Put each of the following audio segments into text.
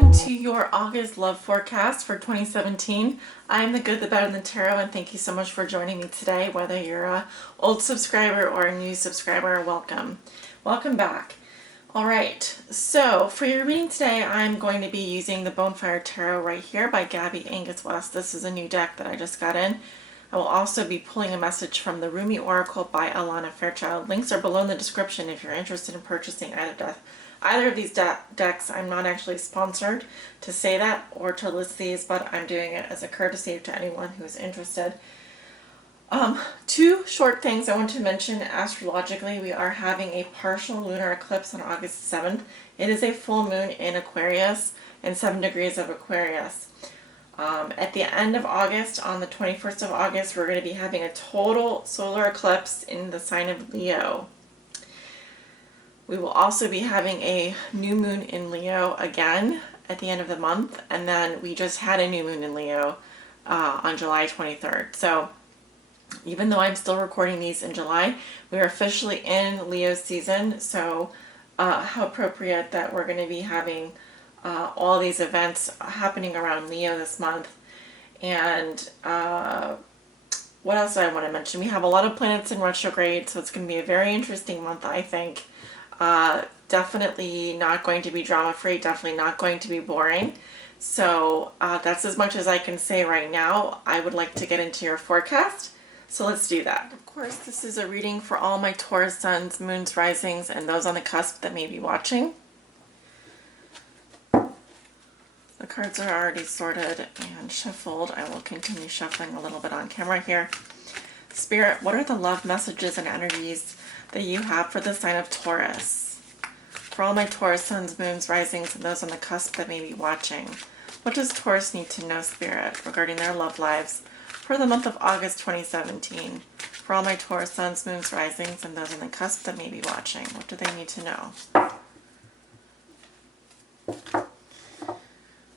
Welcome to your August love forecast for 2017. I'm the Good, the Better, and the Tarot, and thank you so much for joining me today. Whether you're an old subscriber or a new subscriber, welcome. Welcome back. All right, so for your reading today, I'm going to be using the Bonefire Tarot right here by Gabby Angus West. This is a new deck that I just got in. I will also be pulling a message from the Rumi Oracle by Alana Fairchild. Links are below in the description if you're interested in purchasing either of these decks. I'm not actually sponsored to say that or to list these, but I'm doing it as a courtesy to anyone who is interested. Two short things I want to mention astrologically. We are having a partial lunar eclipse on August 7th. It is a full moon in Aquarius and 7 degrees of Aquarius. At the end of August, on the 21st of August, we're going to be having a total solar eclipse in the sign of Leo. We will also be having a new moon in Leo again at the end of the month, and then we just had a new moon in Leo on July 23rd. So even though I'm still recording these in July, we are officially in Leo season, so how appropriate that we're going to be having all these events happening around Leo this month. And what else do I want to mention? We have a lot of planets in retrograde, so it's going to be a very interesting month, I think. Definitely not going to be drama free, definitely not going to be boring. So that's as much as I can say right now. I would like to get into your forecast, so let's do that. Of course, this is a reading for all my Taurus suns, moons, risings, and those on the cusp that may be watching. The cards are already sorted and shuffled. I will continue shuffling a little bit on camera here. Spirit, what are the love messages and energies that you have for the sign of Taurus? For all my Taurus suns, moons, risings, and those on the cusp that may be watching, what does Taurus need to know, Spirit, regarding their love lives for the month of August 2017? For all my Taurus suns, moons, risings, and those on the cusp that may be watching, what do they need to know?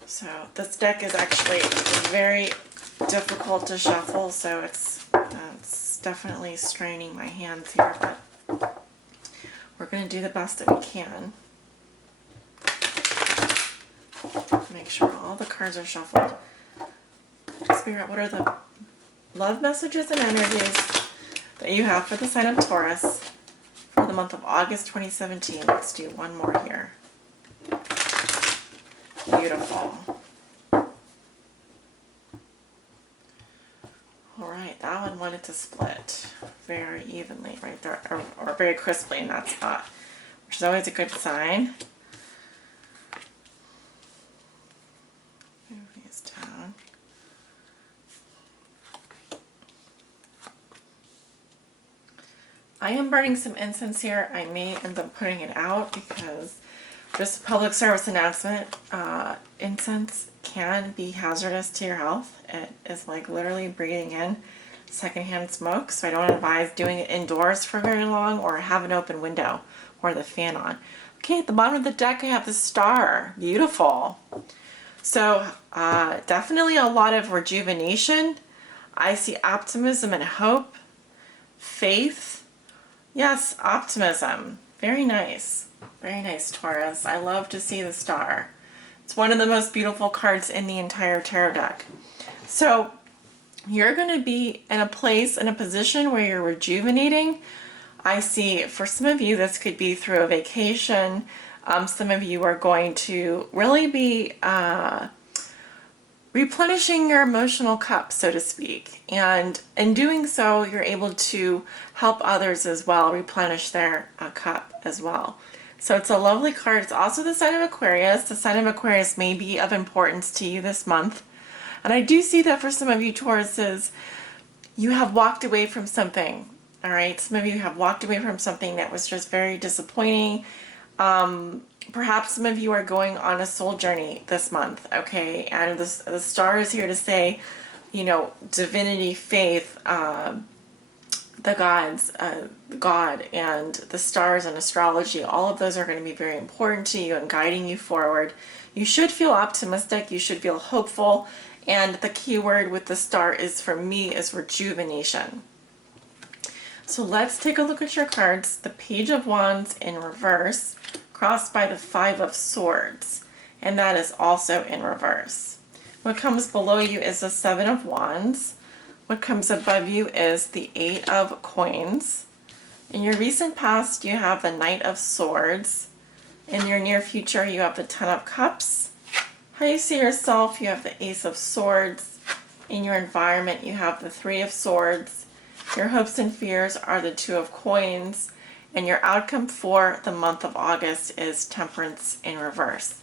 So this deck is actually very difficult to shuffle, so it's definitely straining my hands here, but we're going to do the best that we can. Make sure all the cards are shuffled. Spirit, what are the love messages and energies that you have for the sign of Taurus for the month of August 2017? Let's do one more here. Beautiful. Alright, that one wanted to split very evenly right there, or very crisply in that spot, which is always a good sign. Move these down. I am burning some incense here. I may end up putting it out because just a public service announcement, incense can be hazardous to your health. It is like literally breathing in secondhand smoke, so I don't advise doing it indoors for very long or have an open window or the fan on. Okay, at the bottom of the deck I have the star. Beautiful. So definitely a lot of rejuvenation. I see optimism and hope, faith. Yes, optimism. Very nice. Very nice, Taurus. I love to see the star. It's one of the most beautiful cards in the entire tarot deck. So you're going to be in a place, in a position where you're rejuvenating. I see for some of you this could be through a vacation. Some of you are going to really be replenishing your emotional cup, so to speak. And in doing so, you're able to help others as well, replenish their cup as well. So it's a lovely card. It's also the sign of Aquarius. The sign of Aquarius may be of importance to you this month. And I do see that for some of you Tauruses, you have walked away from something. All right. Some of you have walked away from something that was just very disappointing. Perhaps some of you are going on a soul journey this month. Okay. And the star is here to say, you know, divinity, faith, the gods, God, and the stars and astrology, all of those are going to be very important to you and guiding you forward. You should feel optimistic. You should feel hopeful. And the key word with the star is, for me, is rejuvenation. So let's take a look at your cards. The Page of Wands in reverse, crossed by the Five of Swords. and that is also in reverse. What comes below you is the Seven of Wands. What comes above you is the Eight of Coins. In your recent past, you have the Knight of Swords. In your near future, you have the Ten of Cups. How you see yourself, you have the Ace of Swords. In your environment, you have the Three of Swords. Your hopes and fears are the Two of Coins. And your outcome for the month of August is Temperance in reverse.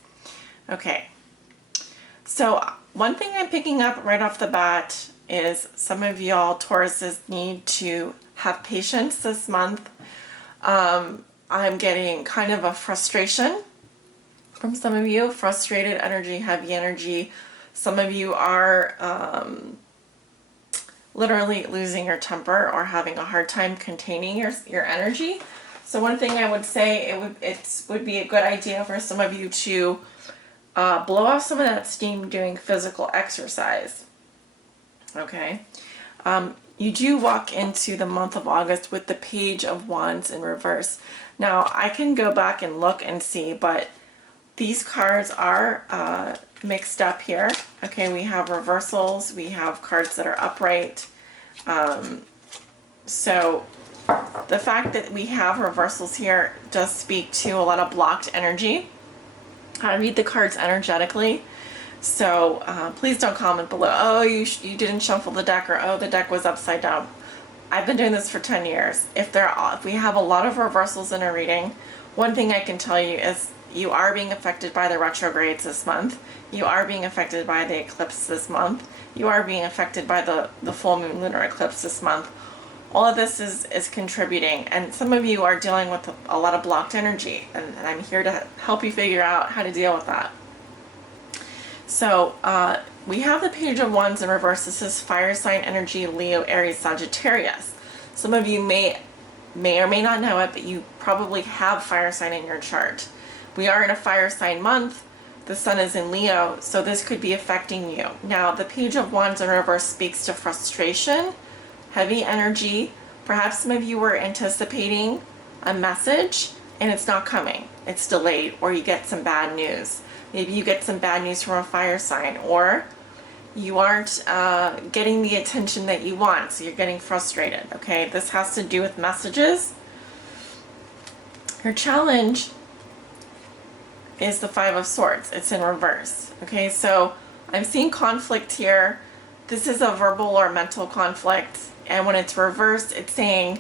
Okay, so one thing I'm picking up right off the bat is some of y'all Tauruses need to have patience this month. I'm getting kind of a frustration from some of you, frustrated energy, heavy energy. Some of you are literally losing your temper or having a hard time containing your energy. So one thing I would say, it would be a good idea for some of you to blow off some of that steam doing physical exercise. Okay. You do walk into the month of August with the Page of Wands in reverse. Now, I can go back and look and see, but these cards are mixed up here. Okay, we have reversals, we have cards that are upright. So the fact that we have reversals here does speak to a lot of blocked energy. I read the cards energetically. So please don't comment below, oh, you didn't shuffle the deck, or oh, the deck was upside down. I've been doing this for 10 years. If we have a lot of reversals in a reading, one thing I can tell you is you are being affected by the retrogrades this month. You are being affected by the eclipse this month. You are being affected by the full moon lunar eclipse this month. All of this is contributing, and some of you are dealing with a lot of blocked energy, and I'm here to help you figure out how to deal with that. So we have the Page of Wands in reverse. This is fire sign energy, Leo, Aries, Sagittarius. Some of you may or may not know it, but you probably have fire sign in your chart. We are in a fire sign month. The sun is in Leo, so this could be affecting you. Now, the Page of Wands in reverse speaks to frustration, heavy energy. Perhaps some of you were anticipating a message and it's not coming. It's delayed, or you get some bad news. Maybe you get some bad news from a fire sign, or you aren't getting the attention that you want, so you're getting frustrated. Okay, this has to do with messages. Your challenge is the Five of Swords. It's in reverse. Okay, so I'm seeing conflict here. This is a verbal or mental conflict, and when it's reversed, it's saying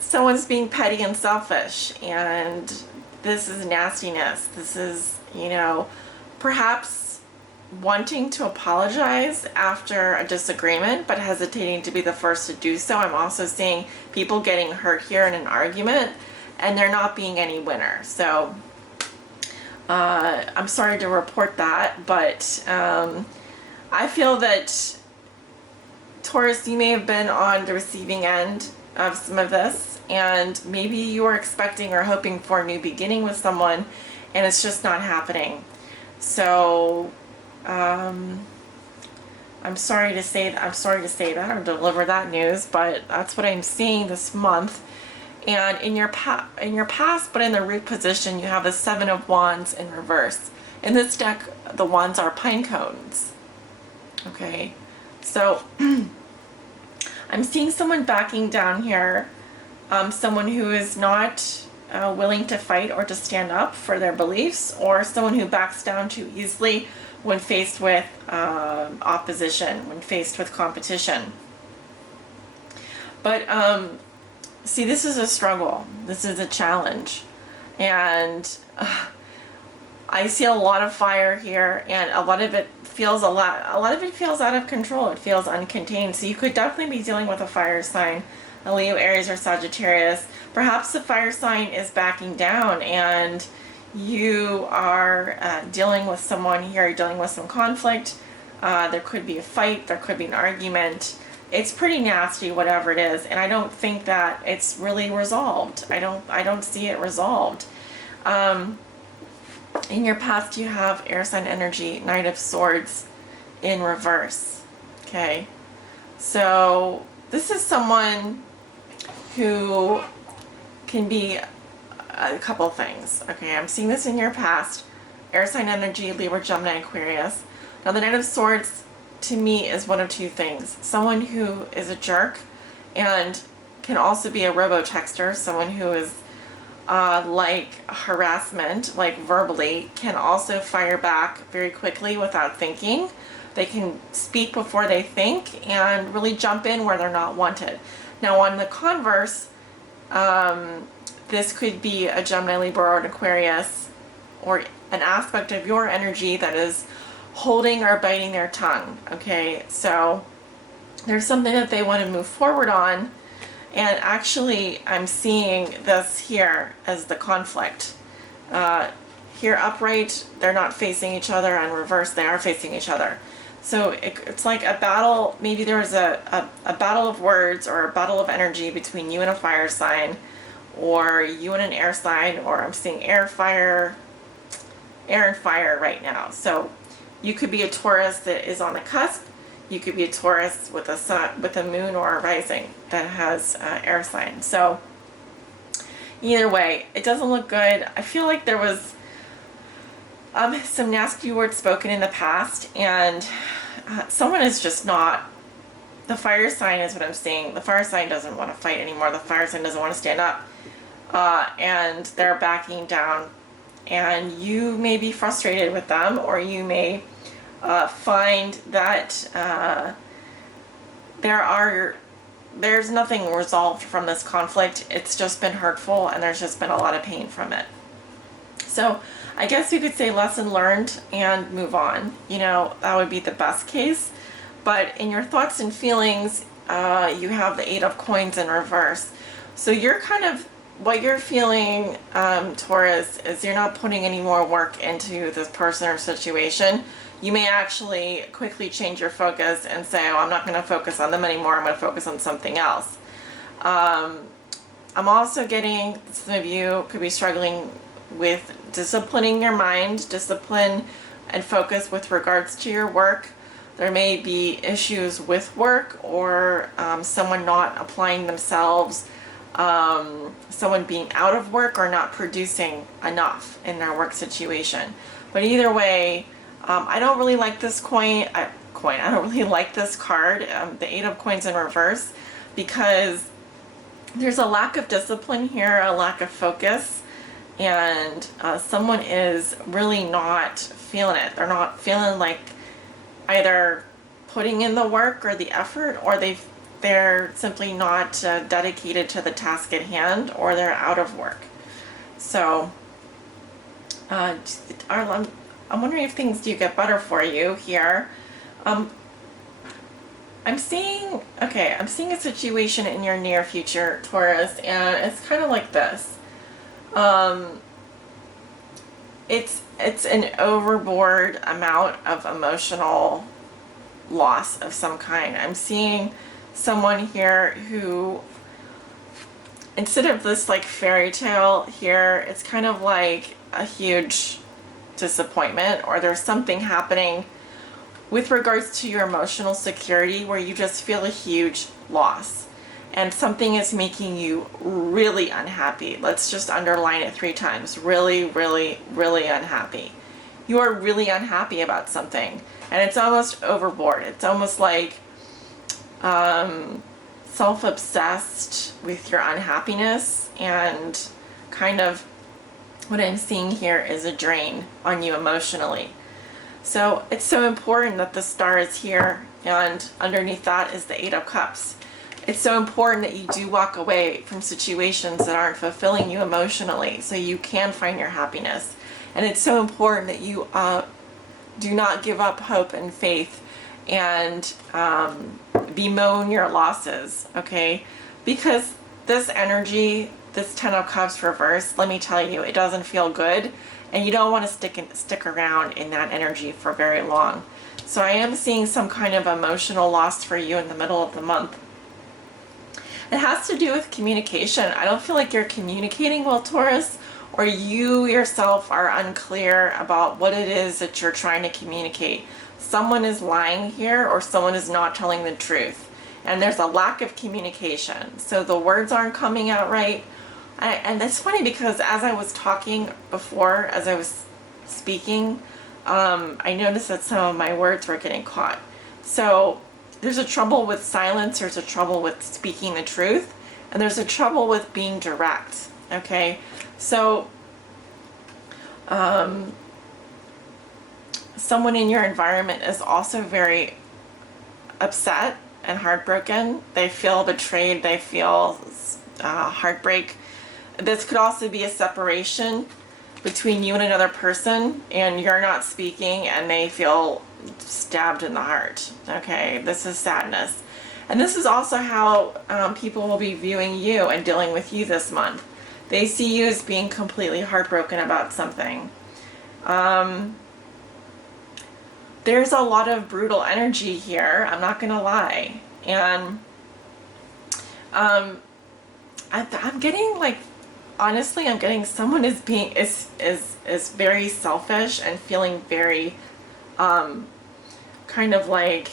someone's being petty and selfish, and this is nastiness. This is, perhaps wanting to apologize after a disagreement, but hesitating to be the first to do so. I'm also seeing people getting hurt here in an argument, and there not being any winner. So I'm sorry to report that, but I feel that Taurus, you may have been on the receiving end of some of this, and maybe you were expecting or hoping for a new beginning with someone, and it's just not happening. So I'm sorry to say that or deliver that news, but that's what I'm seeing this month. And in your past, but in the root position, you have the Seven of Wands in reverse. In this deck, the wands are pine cones. Okay, so I'm seeing someone backing down here, someone who is not willing to fight or to stand up for their beliefs, or someone who backs down too easily when faced with opposition, when faced with competition. But see, this is a struggle. This is a challenge, and I see a lot of fire here, and a lot of it feels out of control. It feels uncontained. So you could definitely be dealing with a fire sign, a Leo, Aries, or Sagittarius. Perhaps the fire sign is backing down, and you are dealing with someone here, dealing with some conflict. There could be a fight. There could be an argument. It's pretty nasty, whatever it is, and I don't think that it's really resolved. I don't see it resolved. In your past, you have air sign energy, Knight of Swords in reverse. Okay, so this is someone who can be a couple things. Okay, I'm seeing this in your past. Air sign energy, Libra, Gemini, Aquarius. Now the Knight of Swords to me is one of two things. Someone who is a jerk and can also be a robo-texter, someone who is like harassment, like verbally, can also fire back very quickly without thinking. They can speak before they think and really jump in where they're not wanted. Now on the converse, this could be a Gemini, Libra, or an Aquarius, or an aspect of your energy that is holding or biting their tongue. Okay, so there's something that they want to move forward on, and actually I'm seeing this here as the conflict. Here upright, they're not facing each other, and reverse, they are facing each other. So it's like a battle. Maybe there was a battle of words or a battle of energy between you and a fire sign, or you and an air sign, or I'm seeing air and fire right now. So you could be a Taurus that is on the cusp. You could be a Taurus with a sun, with a moon or a rising that has air sign. So either way, it doesn't look good. I feel like there was some nasty words spoken in the past, and someone is just not. The fire sign is what I'm seeing. The fire sign doesn't want to fight anymore. The fire sign doesn't want to stand up, and they're backing down. And you may be frustrated with them, or you may find that there's nothing resolved from this conflict. It's just been hurtful, and there's just been a lot of pain from it. So I guess you could say lesson learned and move on. You know, that would be the best case. But in your thoughts and feelings, you have the Eight of Coins in reverse. So you're kind of, what you're feeling, Taurus, is you're not putting any more work into this person or situation. You may actually quickly change your focus and say, oh, I'm not going to focus on them anymore. I'm going to focus on something else. I'm also getting, some of you could be struggling with disciplining your mind, discipline and focus with regards to your work. There may be issues with work, or someone not applying themselves, someone being out of work or not producing enough in their work situation. But either way, I don't really like this I don't really like this card, the Eight of Coins in reverse, because there's a lack of discipline here, a lack of focus, and someone is really not feeling it. They're not feeling like either putting in the work or the effort, or they're simply not dedicated to the task at hand, or they're out of work. So I'm wondering if things do get better for you here. I'm seeing a situation in your near future, Taurus, and it's kind of like this. It's an overboard amount of emotional loss of some kind. I'm seeing someone here who, instead of this like fairy tale here, it's kind of like a huge disappointment, or there's something happening with regards to your emotional security where you just feel a huge loss. And something is making you really unhappy. Let's just underline it 3 times. Really, really, really unhappy. You are really unhappy about something. And it's almost overboard. It's almost like self-obsessed with your unhappiness. And kind of what I'm seeing here is a drain on you emotionally. So it's so important that the star is here. And underneath that is the Eight of Cups. It's so important that you do walk away from situations that aren't fulfilling you emotionally so you can find your happiness. And it's so important that you do not give up hope and faith and bemoan your losses, okay? Because this energy, this Ten of Cups reverse, let me tell you, it doesn't feel good, and you don't want to stick around in that energy for very long. So I am seeing some kind of emotional loss for you in the middle of the month. It has to do with communication. I don't feel like you're communicating well, Taurus, or you yourself are unclear about what it is that you're trying to communicate. Someone is lying here, or someone is not telling the truth. And there's a lack of communication. So the words aren't coming out right, And it's funny because as I was talking before, as I was speaking, I noticed that some of my words were getting caught. So there's a trouble with silence, there's a trouble with speaking the truth, and there's a trouble with being direct. Okay? So someone in your environment is also very upset and heartbroken. They feel betrayed, they feel heartbreak. This could also be a separation between you and another person, and you're not speaking and they feel stabbed in the heart. Okay, this is sadness. And this is also how people will be viewing you and dealing with you this month. They see you as being completely heartbroken about something. There's a lot of brutal energy here, I'm not gonna lie. And I'm getting like, honestly, I'm getting someone is being is very selfish and feeling very kind of like,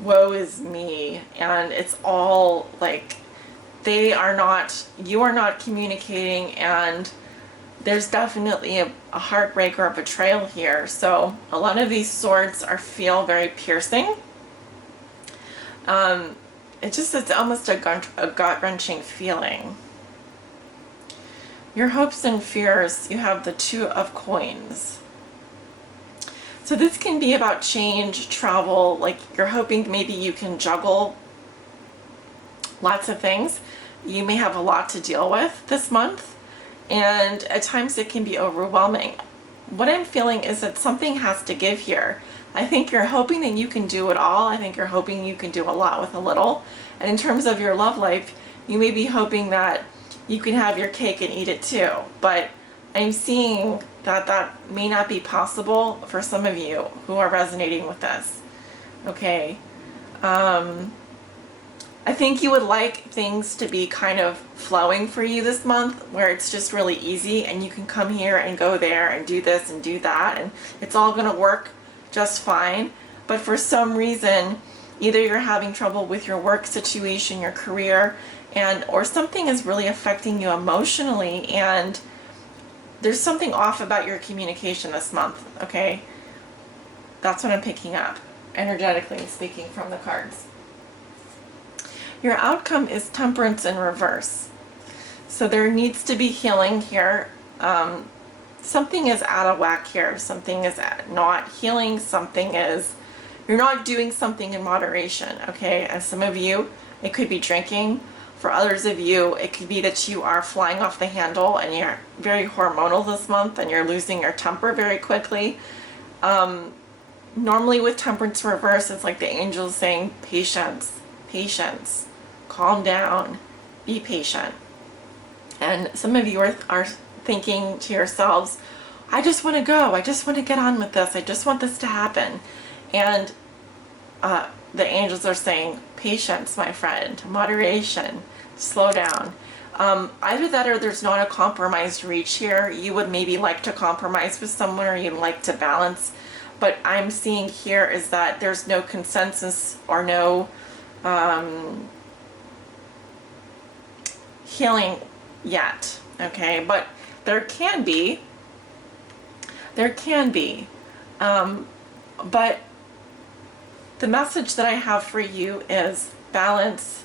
woe is me, and it's all like you are not communicating, and there's definitely a heartbreak or a betrayal here. So a lot of these swords feel very piercing. It's almost a gut-wrenching feeling. Your hopes and fears, you have the Two of Coins. So this can be about change, travel, like you're hoping maybe you can juggle lots of things. You may have a lot to deal with this month, and at times it can be overwhelming. What I'm feeling is that something has to give here. I think you're hoping that you can do it all. I think you're hoping you can do a lot with a little. And in terms of your love life, you may be hoping that you can have your cake and eat it too. But I'm seeing that that may not be possible for some of you who are resonating with this. Okay. I think you would like things to be kind of flowing for you this month, where it's just really easy and you can come here and go there and do this and do that, and it's all going to work just fine. But for some reason, either you're having trouble with your work situation, your career, or something is really affecting you emotionally, and there's something off about your communication this month, okay? That's what I'm picking up, energetically speaking from the cards. Your outcome is Temperance in reverse. So there needs to be healing here. Something is out of whack here. Something is not healing. You're not doing something in moderation, okay? And some of you, it could be drinking. For others of you, it could be that you are flying off the handle and you're very hormonal this month and you're losing your temper very quickly. Normally with Temperance reverse, it's like the angels saying, patience, patience, calm down, be patient. And some of you are thinking to yourselves, I just want to go, I just want to get on with this, I just want this to happen. And the angels are saying, patience, my friend, moderation, slow down. Either that or there's not a compromised reach here. You would maybe like to compromise with someone, or you'd like to balance. But I'm seeing here is that there's no consensus or no healing yet, okay? But there can be. But the message that I have for you is balance,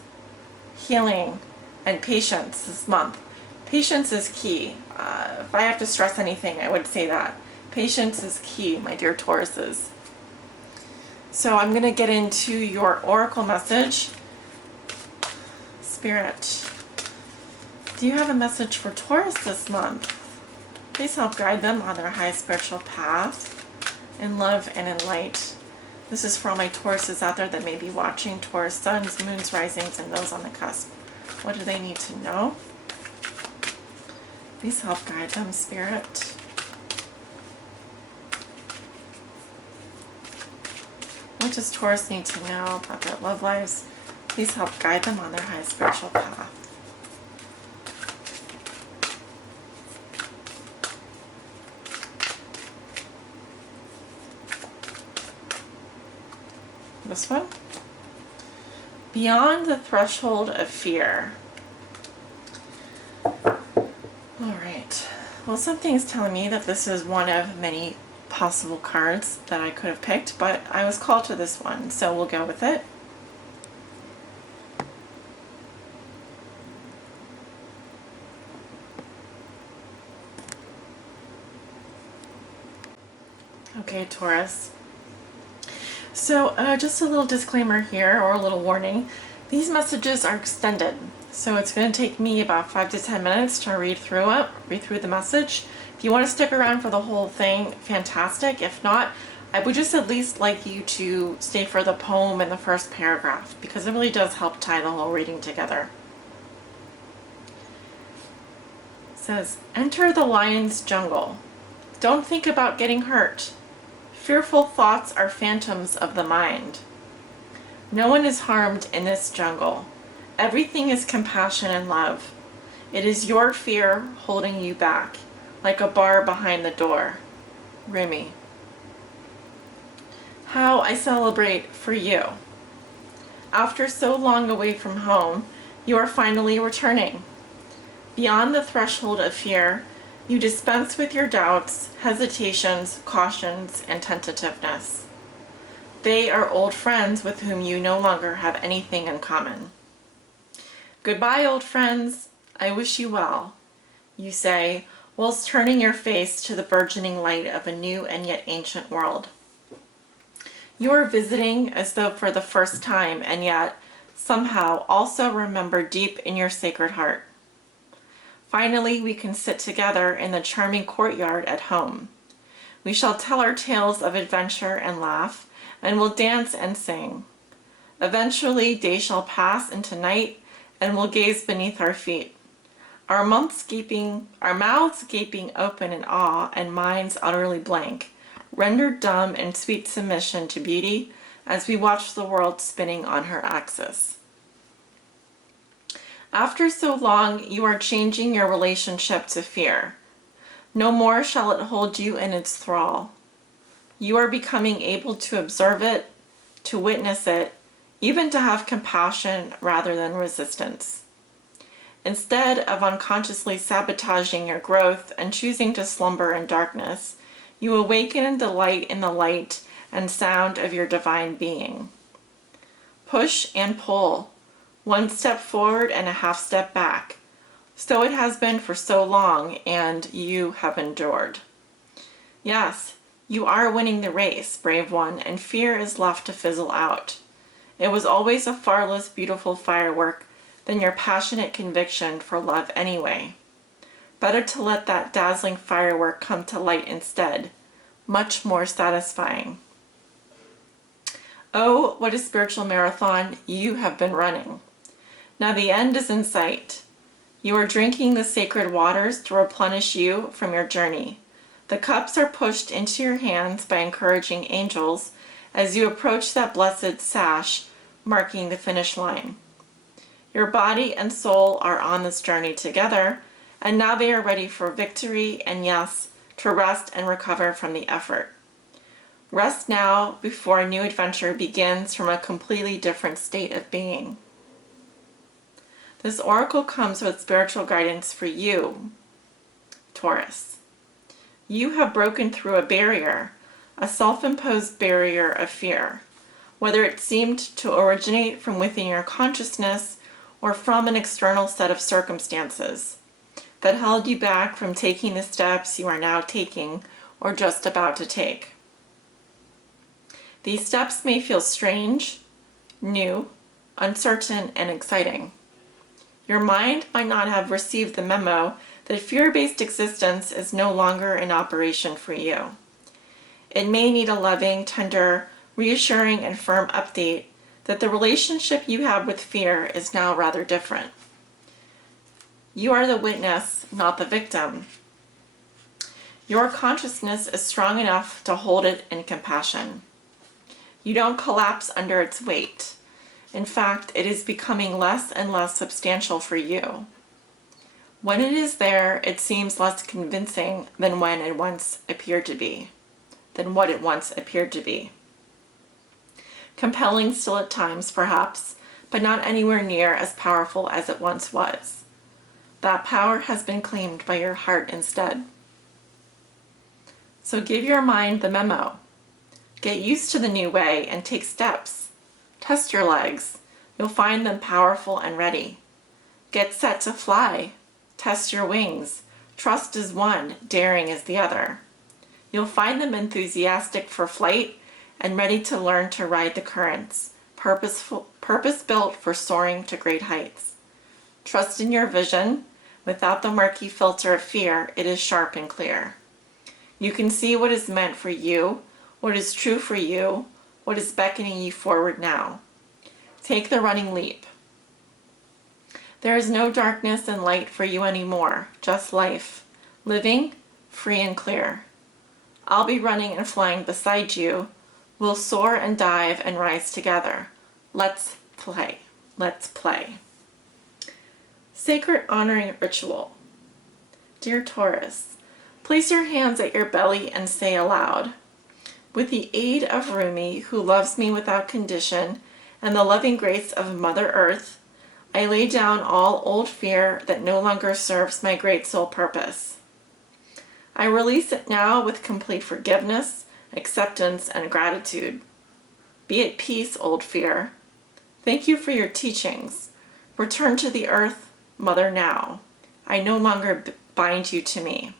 healing, and patience this month. Patience is key. If I have to stress anything, I would say that. Patience is key, my dear Tauruses. So I'm going to get into your oracle message. Spirit, do you have a message for Taurus this month? Please help guide them on their high spiritual path in love and in light. This is for all my Tauruses out there that may be watching. Taurus suns, moons, risings, and those on the cusp. What do they need to know? Please help guide them, Spirit. What does Taurus need to know about their love lives? Please help guide them on their high spiritual path. This one. Beyond the threshold of fear. Well, something's telling me that this is one of many possible cards that I could have picked, but I was called to this one, so we'll go with it. Okay, Taurus. So, just a little disclaimer here, or a little warning. These messages are extended, so it's going to take me about 5 to 10 minutes to read through the message. If you want to stick around for the whole thing, fantastic. If not, I would just at least like you to stay for the poem in the first paragraph, because it really does help tie the whole reading together. It says, enter the lion's jungle. Don't think about getting hurt. Fearful thoughts are phantoms of the mind. No one is harmed in this jungle. Everything is compassion and love. It is your fear holding you back, like a bar behind the door. Rumi. How I celebrate for you. After so long away from home, you are finally returning. Beyond the threshold of fear, you dispense with your doubts, hesitations, cautions, and tentativeness. They are old friends with whom you no longer have anything in common. Goodbye, old friends. I wish you well, you say, whilst turning your face to the burgeoning light of a new and yet ancient world. You are visiting as though for the first time, and yet somehow also remember deep in your sacred heart. Finally, we can sit together in the charming courtyard at home. We shall tell our tales of adventure and laugh, and will dance and sing. Eventually, day shall pass into night, and we'll gaze beneath our feet. Our mouths gaping open in awe, and minds utterly blank, rendered dumb in sweet submission to beauty, as we watch the world spinning on her axis. After so long, you are changing your relationship to fear. No more shall it hold you in its thrall. You are becoming able to observe it, to witness it, even to have compassion rather than resistance. Instead of unconsciously sabotaging your growth and choosing to slumber in darkness, you awaken and delight in the light and sound of your divine being. Push and pull, one step forward and a half step back. So it has been for so long, and you have endured. Yes, you are winning the race, brave one, and fear is left to fizzle out. It was always a far less beautiful firework than your passionate conviction for love anyway. Better to let that dazzling firework come to light instead, much more satisfying. Oh, what a spiritual marathon you have been running. Now the end is in sight. You are drinking the sacred waters to replenish you from your journey. The cups are pushed into your hands by encouraging angels as you approach that blessed sash marking the finish line. Your body and soul are on this journey together, and now they are ready for victory and, yes, to rest and recover from the effort. Rest now before a new adventure begins from a completely different state of being. This oracle comes with spiritual guidance for you, Taurus. You have broken through a barrier, a self-imposed barrier of fear, whether it seemed to originate from within your consciousness or from an external set of circumstances that held you back from taking the steps you are now taking or just about to take. These steps may feel strange, new, uncertain, and exciting. Your mind might not have received the memo that fear-based existence is no longer in operation for you. It may need a loving, tender, reassuring, and firm update that the relationship you have with fear is now rather different. You are the witness, not the victim. Your consciousness is strong enough to hold it in compassion. You don't collapse under its weight. In fact, it is becoming less and less substantial for you. When it is there, it seems less convincing than what it once appeared to be. Compelling still at times, perhaps, but not anywhere near as powerful as it once was. That power has been claimed by your heart instead. So give your mind the memo. Get used to the new way and take steps. Test your legs. You'll find them powerful and ready. Get set to fly. Test your wings. Trust is one, daring is the other. You'll find them enthusiastic for flight and ready to learn to ride the currents, purpose-built for soaring to great heights. Trust in your vision. Without the murky filter of fear, it is sharp and clear. You can see what is meant for you, what is true for you, what is beckoning you forward now. Take the running leap. There is no darkness and light for you anymore, just life, living, free and clear. I'll be running and flying beside you. We'll soar and dive and rise together. Let's play. Let's play. Sacred honoring ritual. Dear Taurus, place your hands at your belly and say aloud, with the aid of Rumi, who loves me without condition, and the loving grace of Mother Earth, I lay down all old fear that no longer serves my great soul purpose. I release it now with complete forgiveness, acceptance, and gratitude. Be at peace, old fear. Thank you for your teachings. Return to the earth, Mother, now. I no longer bind you to me.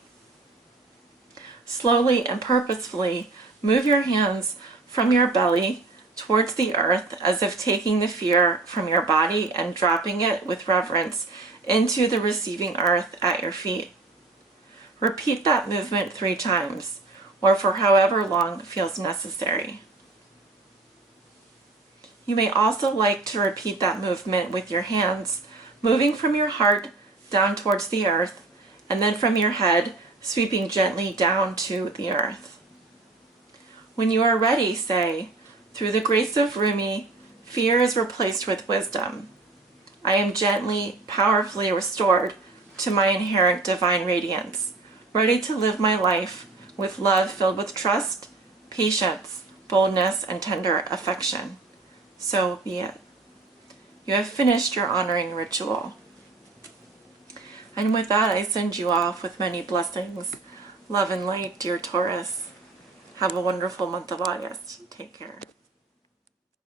Slowly and purposefully move your hands from your belly towards the earth, as if taking the fear from your body and dropping it with reverence into the receiving earth at your feet. Repeat that movement 3 times, or for however long feels necessary. You may also like to repeat that movement with your hands, moving from your heart down towards the earth, and then from your head, sweeping gently down to the earth. When you are ready, say, through the grace of Rumi, fear is replaced with wisdom. I am gently, powerfully restored to my inherent divine radiance, ready to live my life with love filled with trust, patience, boldness, and tender affection. So be it. You have finished your honoring ritual. And with that, I send you off with many blessings. Love and light, dear Taurus. Have a wonderful month of August. Take care.